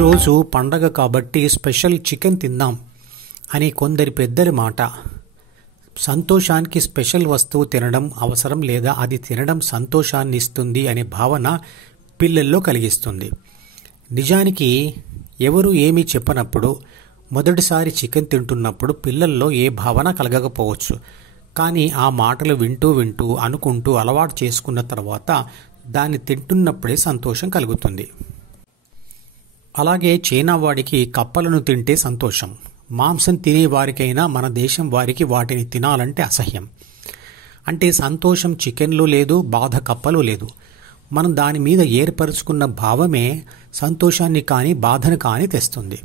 ఈరోజు పండగ కాబట్టి స్పెషల్ చికెన్ తిందాం అని కొందరి పెద్దరి మాట. సంతోషానికి స్పెషల్ వస్తువు తినడం అవసరం లేదా అది తినడం సంతోషాన్ని ఇస్తుంది అనే భావన పిల్లల్లో కలిగిస్తుంది. నిజానికి ఎవరు ఏమీ చెప్పనప్పుడు మొదటిసారి చికెన్ తింటున్నప్పుడు పిల్లల్లో ఏ భావన కలగకపోవచ్చు. కానీ ఆ మాటలు వింటూ వింటూ అనుకుంటూ అలవాటు చేసుకున్న తర్వాత దాన్ని తింటున్నప్పుడే సంతోషం కలుగుతుంది. అలాగే చైనా వాడికి కప్పలను తింటే సంతోషం. మాంసం తినేవారికైనా మన దేశం వారికి వాటిని తినాలంటే అసహ్యం. అంటే సంతోషం చికెన్లో లేదు, బాధ కప్పలో లేదు. మనం దాని మీద ఏర్పరుచుకున్న భావమే సంతోషాన్ని కానీ బాధను కానీ తెస్తుంది.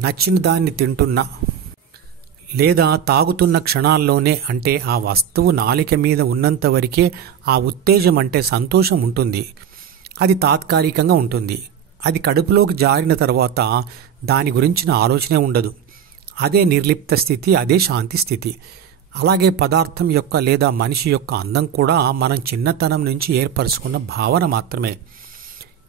నచ్చిన దాన్ని తింటున్న లేదా తాగుతున్న క్షణాల్లోనే, అంటే ఆ వస్తువు నాలిక మీద ఉన్నంత వరకే ఆ ఉత్తేజం అంటే సంతోషం ఉంటుంది. అది తాత్కాలికంగా ఉంటుంది. అది కడుపులోకి జారిన తర్వాత దాని గురించిన ఆలోచనే ఉండదు. అదే నిర్లిప్త స్థితి, అదే శాంతి స్థితి. అలాగే పదార్థం యొక్క లేదా మనిషి యొక్క అందం కూడా మనం చిన్నతనం నుంచి ఏర్పరచుకున్న భావన మాత్రమే.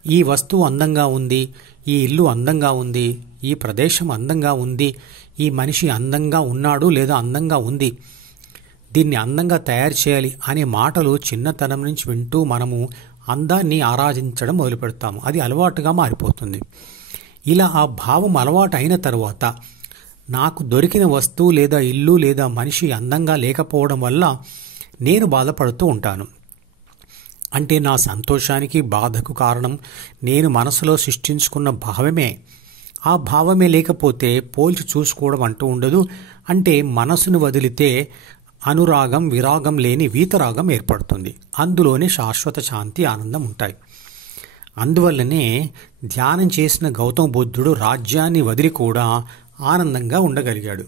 ఈ వస్తువు అందంగా ఉంది, ఈ ఇల్లు అందంగా ఉంది, ఈ ప్రదేశం అందంగా ఉంది, ఈ మనిషి అందంగా ఉన్నాడు లేదా అందంగా ఉంది, దీన్ని అందంగా తయారు చేయాలి అనే మాటలు చిన్నతనం నుంచి వింటూ మనము అందాన్ని ఆరాధించడం మొదలు పెడతాము. అది అలవాటుగా మారిపోతుంది. ఇలా ఆ భావం అలవాటు అయిన తర్వాత నాకు దొరికిన వస్తువు లేదా ఇల్లు లేదా మనిషి అందంగా లేకపోవడం వల్ల నేను బాధపడుతూ ఉంటాను. అంటే నా సంతోషానికి బాధకు కారణం నేను మనసులో సృష్టించుకున్న భావమే. ఆ భావమే లేకపోతే పోల్చి చూసుకోవడం అంటూ ఉండదు. అంటే మనసును వదిలితే అనురాగం విరాగం లేని వీతరాగం ఏర్పడుతుంది. అందులోనే శాశ్వత శాంతి ఆనందం ఉంటాయి. అందువల్లనే ధ్యానం చేసిన గౌతమ బుద్ధుడు రాజ్యాన్ని వదిలి కూడా ఆనందంగా ఉండగలిగాడు.